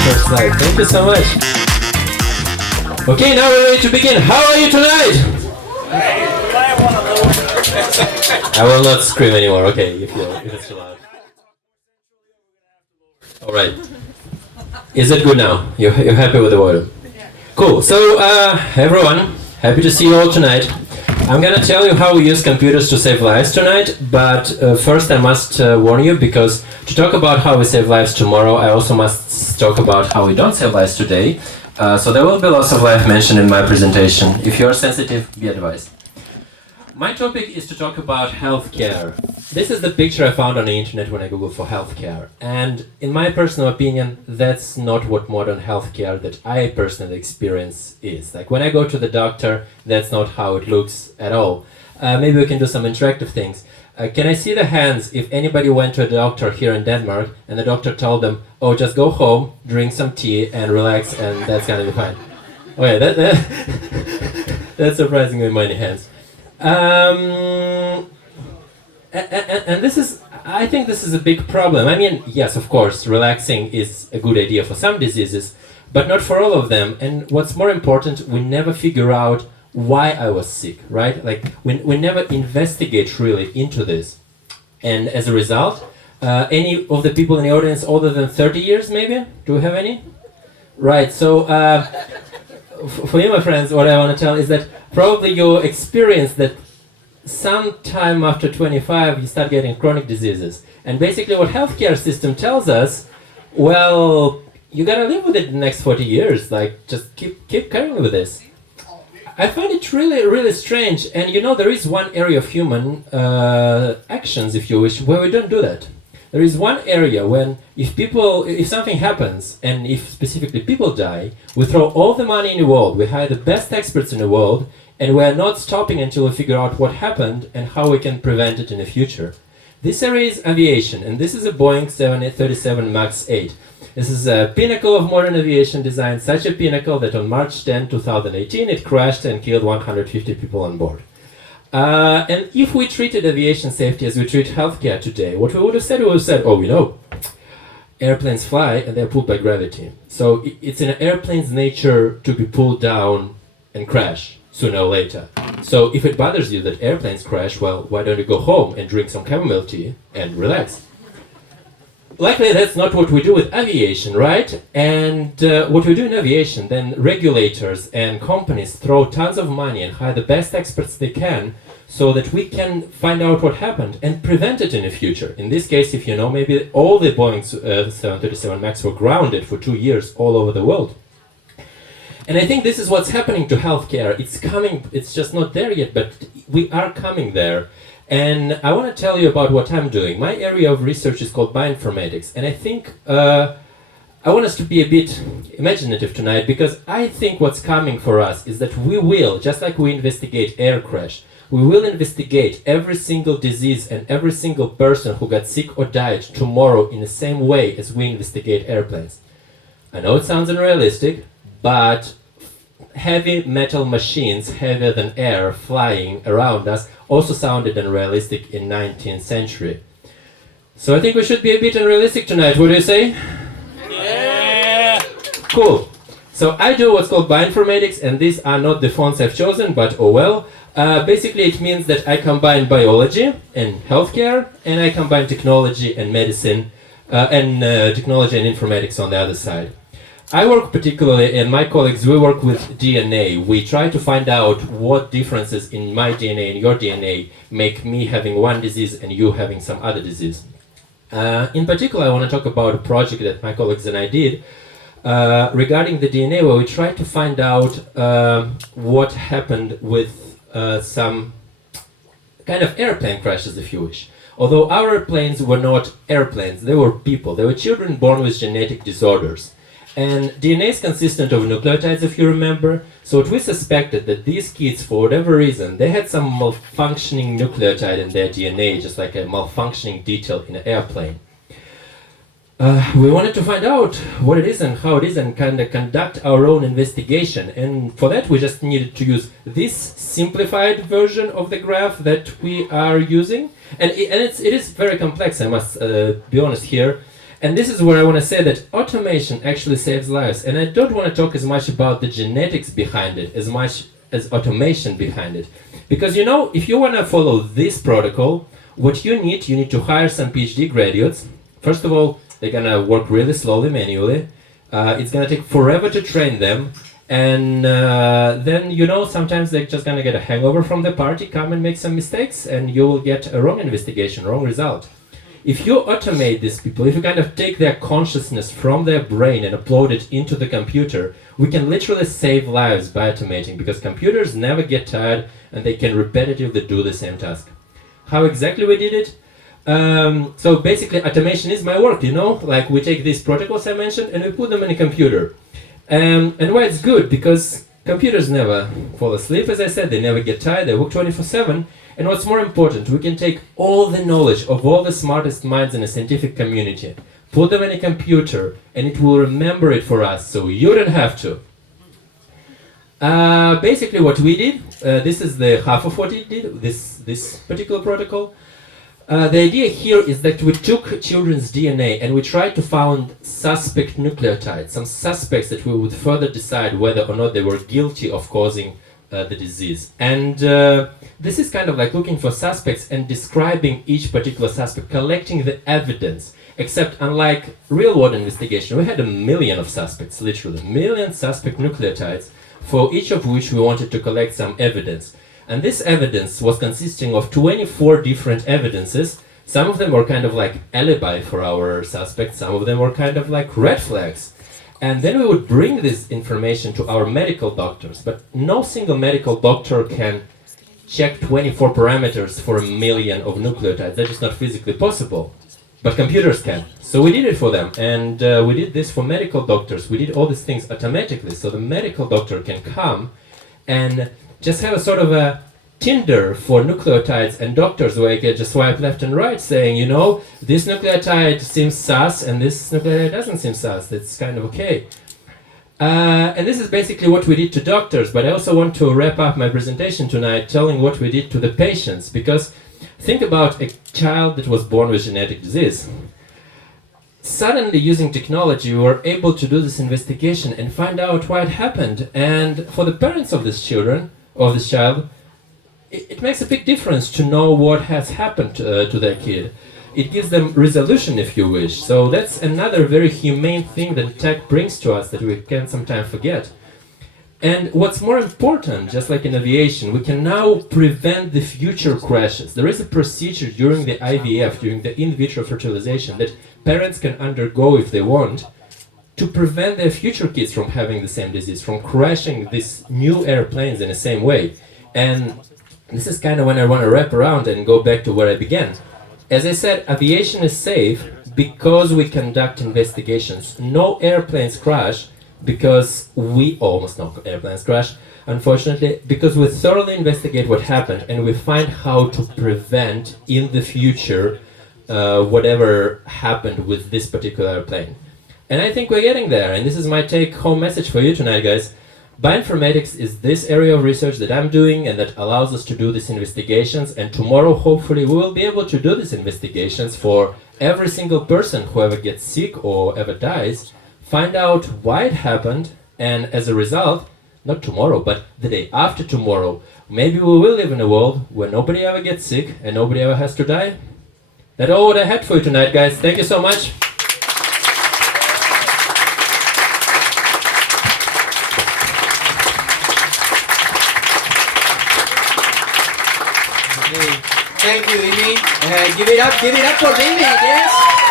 first slide. Thank you so much. Okay, now we're ready to begin. How are you tonight? I will not scream anymore, okay, if it's too loud. Alright. Is it good now? You're happy with the volume? Cool. So, everyone, happy to see you all tonight. I'm gonna tell you how we use computers to save lives tonight, but first I must warn you, because to talk about how we save lives tomorrow, I also must talk about how we don't save lives today. So there will be loss of life mentioned in my presentation. If you are sensitive, be advised. My topic is to talk about healthcare. This is the picture I found on the internet when I googled for healthcare. And in my personal opinion, that's not what modern healthcare that I personally experience is. Like when I go to the doctor, that's not how it looks at all. Maybe we can do some interactive things. Can I see the hands if anybody went to a doctor here in Denmark and the doctor told them, oh, just go home, drink some tea and relax and that's gonna be fine. Okay, that's surprisingly many hands. And this is, I think this is a big problem. I mean, yes, of course, relaxing is a good idea for some diseases, but not for all of them. And what's more important, we never figure out why I was sick, right? Like, we never investigate really into this. And as a result, any of the people in the audience older than 30 years, maybe? Do we have any? Right, so for you, my friends, what I want to tell is that probably you experience that sometime after 25 you start getting chronic diseases. And basically what healthcare system tells us, well, you gotta live with it the next 40 years, like just keep carrying with this. I find it really, really strange, and you know there is one area of human actions, if you wish, where we don't do that. There is one area when if something happens, and if specifically people die, we throw all the money in the world, we hire the best experts in the world, and we are not stopping until we figure out what happened and how we can prevent it in the future. This area is aviation, and this is a Boeing 737 MAX 8. This is a pinnacle of modern aviation design, such a pinnacle that on March 10, 2018, it crashed and killed 150 people on board. And if we treated aviation safety as we treat healthcare today, what we would have said, oh, we know, airplanes fly and they're pulled by gravity. So it's in an airplane's nature to be pulled down and crash sooner or later. So if it bothers you that airplanes crash, well, why don't you go home and drink some chamomile tea and relax? Luckily, that's not what we do with aviation, right? And what we do in aviation, then regulators and companies throw tons of money and hire the best experts they can so that we can find out what happened and prevent it in the future. In this case, if you know, maybe all the Boeing 737 MAX were grounded for 2 years all over the world. And I think this is what's happening to healthcare. It's coming, it's just not there yet, but we are coming there. And I want to tell you about what I'm doing. My area of research is called bioinformatics, and I think I want us to be a bit imaginative tonight, because I think what's coming for us is that we will, just like we investigate air crash, we will investigate every single disease and every single person who got sick or died tomorrow in the same way as we investigate airplanes. I know it sounds unrealistic, but heavy metal machines, heavier than air, flying around us also sounded unrealistic in 19th century. So I think we should be a bit unrealistic tonight, what do you say? Yeah! Cool. So I do what's called bioinformatics, and these are not the fonts I've chosen, but oh well. Basically it means that I combine biology and healthcare, and I combine technology and medicine, and technology and informatics on the other side. I work particularly, and my colleagues, we work with DNA. We try to find out what differences in my DNA and your DNA make me having one disease and you having some other disease. In particular, I want to talk about a project that my colleagues and I did regarding the DNA, where we tried to find out what happened with some kind of airplane crashes, if you wish. Although our airplanes were not airplanes, they were people. They were children born with genetic disorders. And DNA is consistent of nucleotides, if you remember. So what we suspected that these kids, for whatever reason, they had some malfunctioning nucleotide in their DNA, just like a malfunctioning detail in an airplane. We wanted to find out what it is and how it is and kind of conduct our own investigation. And for that, we just needed to use this simplified version of the graph that we are using. And it is very complex, I must be honest here. And this is where I want to say that automation actually saves lives. And I don't want to talk as much about the genetics behind it as much as automation behind it. Because you know, if you want to follow this protocol, what you need to hire some PhD graduates. First of all, they're going to work really slowly, manually. It's going to take forever to train them. And then, you know, sometimes they're just going to get a hangover from the party, come and make some mistakes, and you will get a wrong investigation, wrong result. If you automate these people, if you kind of take their consciousness from their brain and upload it into the computer, we can literally save lives by automating, because computers never get tired and they can repetitively do the same task. How exactly we did it? So basically automation is my work, you know, like we take these protocols I mentioned and we put them in a computer. And why it's good? Because computers never fall asleep, as I said, they never get tired, they work 24/7. And what's more important, we can take all the knowledge of all the smartest minds in the scientific community, put them in a computer, and it will remember it for us, so you don't have to. Basically what we did, this is the half of what it did, this particular protocol. The idea here is that we took children's DNA and we tried to find suspect nucleotides, some suspects that we would further decide whether or not they were guilty of causing the disease. And this is kind of like looking for suspects and describing each particular suspect, collecting the evidence. Except unlike real-world investigation, we had 1 million of suspects, literally 1 million suspect nucleotides, for each of which we wanted to collect some evidence. And this evidence was consisting of 24 different evidences. Some of them were kind of like alibi for our suspects, some of them were kind of like red flags. And then we would bring this information to our medical doctors, but no single medical doctor can check 24 parameters for 1 million of nucleotides. That is not physically possible, but computers can. So we did it for them, and we did this for medical doctors. We did all these things automatically, so the medical doctor can come and just have a sort of a Tinder for nucleotides, and doctors where you can just swipe left and right saying, you know, this nucleotide seems sus and this nucleotide doesn't seem sus, that's kind of okay. And this is basically what we did to doctors, but I also want to wrap up my presentation tonight telling what we did to the patients, because think about a child that was born with genetic disease. Suddenly, using technology, we were able to do this investigation and find out why it happened. And for the parents of this child, it makes a big difference to know what has happened to their kid. It gives them resolution, if you wish. So that's another very humane thing that tech brings to us that we can sometimes forget. And what's more important, just like in aviation, we can now prevent the future crashes. There is a procedure during the IVF, during the in vitro fertilization, that parents can undergo if they want, to prevent their future kids from having the same disease, from crashing these new airplanes in the same way. And this is kind of when I want to wrap around and go back to where I began. As I said, aviation is safe because we conduct investigations. No airplanes crash because we almost no airplanes crash, unfortunately, because we thoroughly investigate what happened and we find how to prevent in the future whatever happened with this particular airplane. And I think we're getting there, and this is my take-home message for you tonight, guys. Bioinformatics is this area of research that I'm doing and that allows us to do these investigations, and tomorrow hopefully we will be able to do these investigations for every single person who ever gets sick or ever dies, find out why it happened, and as a result, not tomorrow, but the day after tomorrow, maybe we will live in a world where nobody ever gets sick and nobody ever has to die. That's all what I had for you tonight, guys. Thank you so much. Thank you, Dimi. Give it up for Dimi, yes.